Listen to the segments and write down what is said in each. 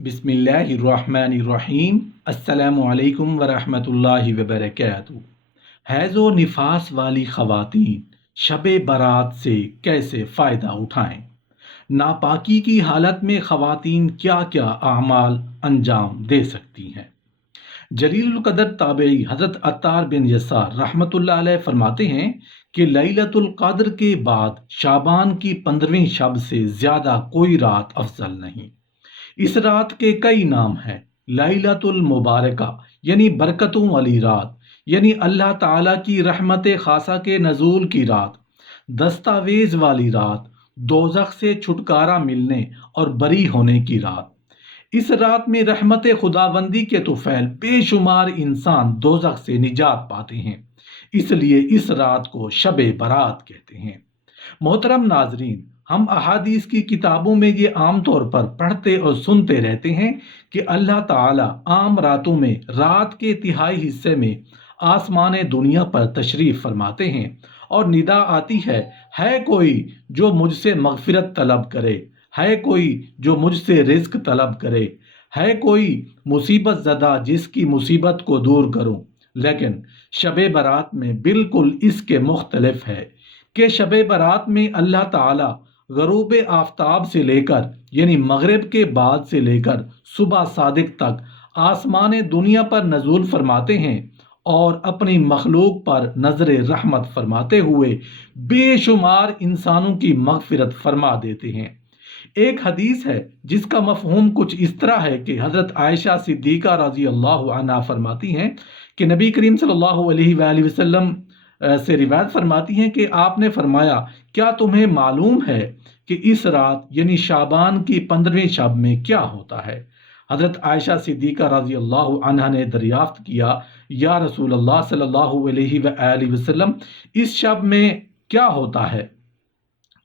बिस्मिल्लाहिर्रहमानिर्रहीम। अस्सलामु अलैकुम वरहमतुल्लाहि वबरकातुहू। हैज़ व निफास वाली ख़वातीन शब बारात से कैसे फ़ायदा उठाएं? नापाकी की हालत में ख़वातीन क्या क्या अमाल अंजाम दे सकती हैं? जलीलुल कदर ताबई हज़रत अत्तार बिन यसार रहमतुल्लाह अलैह फरमाते हैं कि लैलतुल कद्र के बाद शाबान की 15वीं शब से ज़्यादा कोई रात अफजल नहीं। इस रात के कई नाम हैं। लैलतुल मुबारका यानी बरकतों वाली रात, यानी अल्लाह ताला की रहमत खासा के नजूल की रात। दस्तावेज वाली रात, दोजख से छुटकारा मिलने और बरी होने की रात। इस रात में रहमत खुदाबंदी के तुफैल बेशुमार इंसान दोजख से निजात पाते हैं, इसलिए इस रात को शब बारात कहते हैं। मोहतरम नाजरीन, हम अहादीस की किताबों में ये आम तौर पर पढ़ते और सुनते रहते हैं कि अल्लाह ताला आम रातों में रात के तिहाई हिस्से में आसमान दुनिया पर तशरीफ फरमाते हैं और निदा आती है कोई जो मुझसे मगफिरत तलब करे, है कोई जो मुझसे रिज्क तलब करे, है कोई मुसीबत ज़दा जिसकी मुसीबत को दूर करूं। लेकिन शब बारात में बिल्कुल इसके मुख्तलिफ है कि शब बारात में अल्लाह ताला गरूब आफताब से लेकर यानी मगरिब के बाद से लेकर सुबह सादिक तक आसमान दुनिया पर नजूल फरमाते हैं और अपनी मखलूक पर नजर रहमत फरमाते हुए बेशुमार इंसानों की मगफिरत फरमा देते हैं। एक हदीस है जिसका मफहूम कुछ इस तरह है कि हज़रत आयशा सिद्दीक़ा रज़ी अल्लाह अन्हा फरमाती हैं कि नबी करीम सल्लल्लाहु अलैहि वसल्लम से रिवायत फरमाती हैं कि आपने फरमाया, क्या तुम्हें मालूम है कि इस रात यानी शाबान की 15वीं शब में क्या होता है? हज़रत आयशा सिद्दीक़ा रज़ी अल्लाह अन्हा ने दरियाफ्त किया, या रसूल अल्लाह सल्लल्लाहु अलैहि वसल्लम, इस शब में क्या होता है?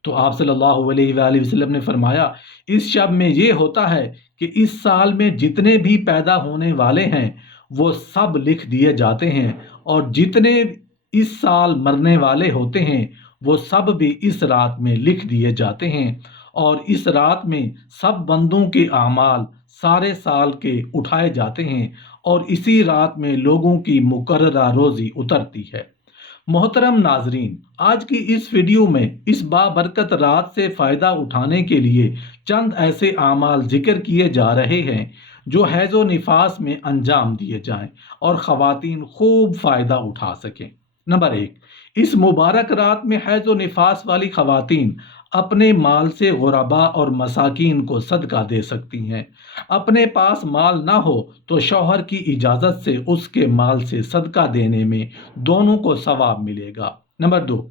तो आप सल्लल्लाहु अलैहि वसल्लम ने फरमाया, इस शब में ये होता है कि इस साल में जितने भी पैदा होने वाले हैं वो सब लिख दिए जाते हैं, और जितने इस साल मरने वाले होते हैं वो सब भी इस रात में लिख दिए जाते हैं, और इस रात में सब बंदों के आमाल सारे साल के उठाए जाते हैं, और इसी रात में लोगों की मुकर्ररा रोज़ी उतरती है। मोहतरम नाजरीन, आज की इस वीडियो में इस बाबरकत रात से फ़ायदा उठाने के लिए चंद ऐसे आमाल जिक्र किए जा रहे हैं जो हैज़ो निफास में अंजाम दिए जाएं और ख़वातीन खूब फ़ायदा उठा सकें। नंबर 1, इस मुबारक रात में हैज़ो निफास वाली ख़वातीन अपने माल से गुरबा और मसाकीन को सदका दे सकती हैं। अपने पास माल ना हो तो शौहर की इजाज़त से उसके माल से सदका देने में दोनों को सवाब मिलेगा। नंबर 2,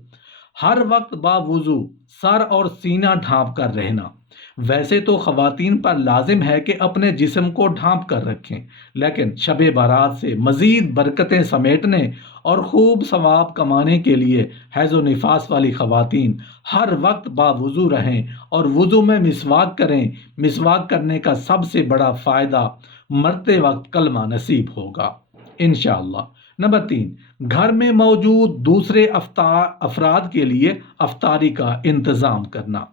हर वक्त बावुज़ू सर और सीना ढांप कर रहना। वैसे तो ख़वातीन पर लाजिम है कि अपने जिस्म को ढांप कर रखें, लेकिन शब बारात से मज़ीद बरकतें समेटने और खूब सवाब कमाने के लिए हैज़ो निफास वाली ख़वातीन हर वक्त बावुज़ू रहें और वुज़ू में मिसवाक करें। मिसवाक करने का सबसे बड़ा फ़ायदा मरते वक्त कलमा नसीब होगा इंशाअल्लाह। नंबर 3, घर में मौजूद दूसरे अफराद के लिए अफ्तारी का इंतज़ाम करना।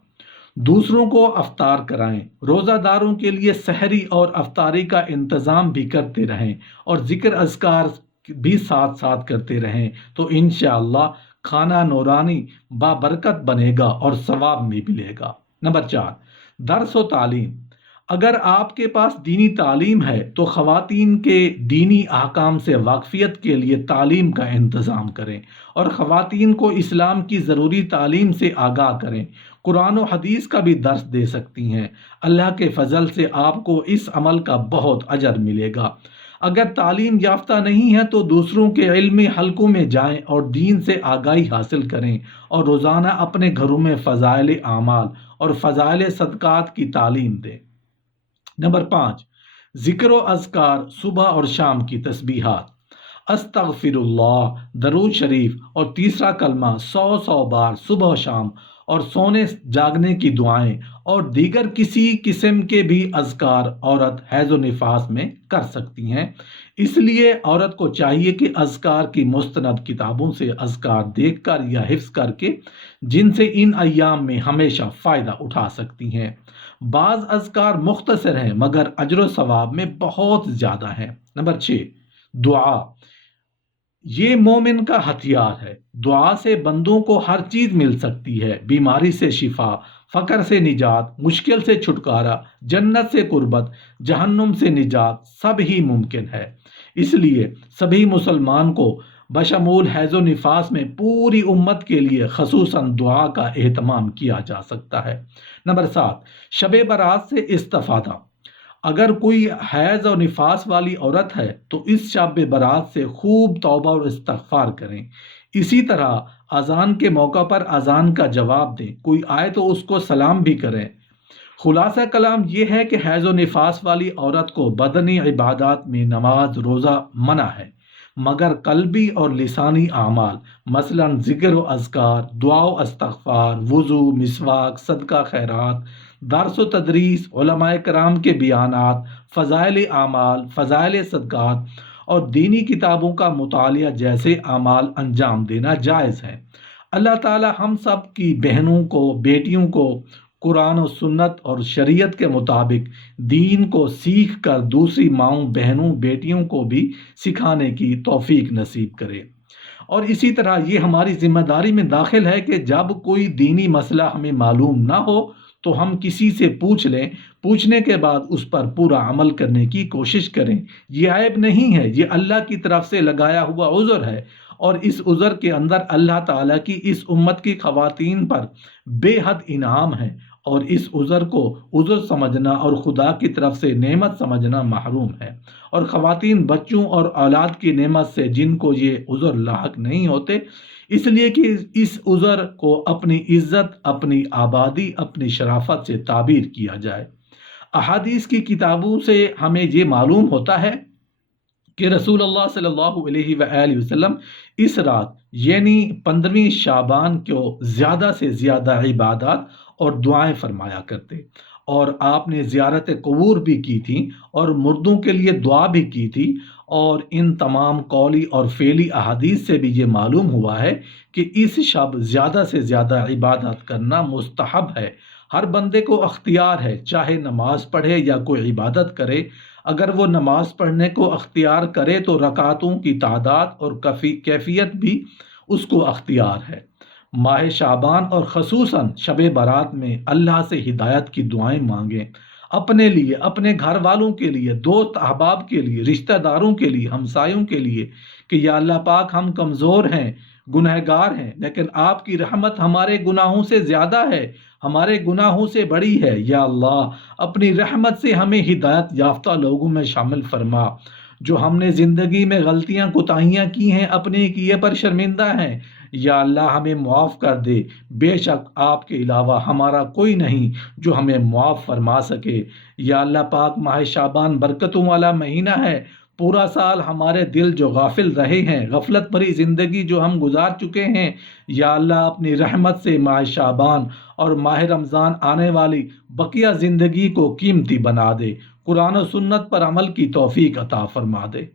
दूसरों को अफ्तार कराएं, रोज़ादारों के लिए सहरी और अफ्तारी का इंतज़ाम भी करते रहें, और ज़िक्र अज़कार भी साथ साथ करते रहें, तो इंशाअल्लाह खाना नूरानी बाबरकत बनेगा और सवाब भी मिलेगा। नंबर 4, दर्स व तालीम। अगर आपके पास दीनी तालीम है तो ख़वातीन के दीनी अहकाम से वाकफियत के लिए तालीम का इंतज़ाम करें और ख़वातीन को इस्लाम की ज़रूरी तालीम से आगाह करें। कुरान और हदीस का भी दर्स दे सकती हैं। अल्लाह के फ़ज़ल से आपको इस अमल का बहुत अजर मिलेगा। अगर तालीम याफ्ता नहीं है तो दूसरों के इल्मी हलकों में जाएं और दीन से आगाही हासिल करें, और रोज़ाना अपने घरों में फ़ज़ाइल आमाल और फ़ज़ाइल सदक़ात की तालीम दें। नंबर 5, ज़िक्र व अज़कार सुबह और शाम की तस्बीहात, अस्तग़फिरुल्लाह, दरूद शरीफ और तीसरा कलमा 100 बार सुबह शाम اور سونے جاگنے کی دعائیں اور دیگر کسی قسم کے بھی اذکار عورت حیض و نفاس میں کر سکتی ہیں۔ اس لیے عورت کو چاہیے کہ اذکار کی مستند کتابوں سے اذکار دیکھ کر یا حفظ کر کے جن سے ان ایام میں ہمیشہ فائدہ اٹھا سکتی ہیں۔ بعض اذکار مختصر ہیں مگر اجر و ثواب میں بہت زیادہ ہیں۔ نمبر 6، دعا۔ یہ مومن کا ہتھیار ہے۔ دعا سے بندوں کو ہر چیز مل سکتی ہے، بیماری سے شفا، فقر سے نجات، مشکل سے چھٹکارا، جنت سے قربت، جہنم سے نجات، سب ہی ممکن ہے۔ اس لیے سبھی مسلمان کو بشمول حیض و نفاس میں پوری امت کے لیے خصوصاً دعا کا اہتمام کیا جا سکتا ہے۔ نمبر 7، شب برات سے استفادہ۔ اگر کوئی حیض اور نفاس والی عورت ہے تو اس شب برات سے خوب توبہ اور استغفار کریں۔ اسی طرح اذان کے موقع پر اذان کا جواب دیں، کوئی آئے تو اس کو سلام بھی کریں۔ خلاصہ کلام یہ ہے کہ حیض و نفاس والی عورت کو بدنی عبادات میں نماز روزہ منع ہے، مگر قلبی اور لسانی اعمال مثلا ذکر و اذکار، دعا و استغفار، وضو، مسواک، صدقہ خیرات، درس و تدریس، علماء کرام کے بیانات، فضائل اعمال، فضائل صدقات اور دینی کتابوں کا مطالعہ جیسے اعمال انجام دینا جائز ہے۔ اللہ تعالی ہم سب کی بہنوں کو، بیٹیوں کو قرآن و سنت اور شریعت کے مطابق دین کو سیکھ کر دوسری ماؤں، بہنوں، بیٹیوں کو بھی سکھانے کی توفیق نصیب کرے۔ اور اسی طرح یہ ہماری ذمہ داری میں داخل ہے کہ جب کوئی دینی مسئلہ ہمیں معلوم نہ ہو تو ہم کسی سے پوچھ لیں، پوچھنے کے بعد اس پر پورا عمل کرنے کی کوشش کریں۔ یہ عیب نہیں ہے، یہ اللہ کی طرف سے لگایا ہوا عذر ہے، اور اس عذر کے اندر اللہ تعالیٰ کی اس امت کی خواتین پر بے حد انعام ہے، اور اس عذر کو عذر سمجھنا اور خدا کی طرف سے نعمت سمجھنا محروم ہے۔ اور خواتین بچوں اور اولاد کی نعمت سے جن کو یہ عذر لاحق نہیں ہوتے، اس لیے کہ اس عذر کو اپنی عزت، اپنی آبادی، اپنی شرافت سے تعبیر کیا جائے۔ احادیث کی کتابوں سے ہمیں یہ معلوم ہوتا ہے کہ رسول اللہ صلی اللہ علیہ وآلہ وسلم اس رات یعنی 15 شعبان کو زیادہ سے زیادہ عبادات اور دعائیں فرمایا کرتے، اور آپ نے زیارت قبور بھی کی تھی اور مردوں کے لیے دعا بھی کی تھی۔ اور ان تمام قولی اور فعلی احادیث سے بھی یہ معلوم ہوا ہے کہ اس شب زیادہ سے زیادہ عبادت کرنا مستحب ہے۔ ہر بندے کو اختیار ہے، چاہے نماز پڑھے یا کوئی عبادت کرے۔ اگر وہ نماز پڑھنے کو اختیار کرے تو رکعتوں کی تعداد اور کیفیت بھی اس کو اختیار ہے۔ ماہ شعبان اور خصوصاً شب برات میں اللہ سے ہدایت کی دعائیں مانگیں، اپنے لیے، اپنے گھر والوں کے لیے، دوست احباب کے لیے، رشتہ داروں کے لیے، ہمسایوں کے لیے، کہ یا اللہ پاک ہم کمزور ہیں، گنہگار ہیں، لیکن آپ کی رحمت ہمارے گناہوں سے زیادہ ہے، ہمارے گناہوں سے بڑی ہے۔ یا اللہ اپنی رحمت سے ہمیں ہدایت یافتہ لوگوں میں شامل فرما۔ جو ہم نے زندگی میں غلطیاں کوتاہیاں کی ہیں، اپنے کیے پر شرمندہ ہیں، یا اللہ ہمیں معاف کر دے۔ بے شک آپ کے علاوہ ہمارا کوئی نہیں جو ہمیں معاف فرما سکے۔ یا اللہ پاک ماہ شعبان برکتوں والا مہینہ ہے، پورا سال ہمارے دل جو غافل رہے ہیں، غفلت بھری زندگی جو ہم گزار چکے ہیں، یا اللہ اپنی رحمت سے ماہ شعبان اور ماہ رمضان آنے والی بقیہ زندگی کو قیمتی بنا دے، قرآن و سنت پر عمل کی توفیق عطا فرما دے۔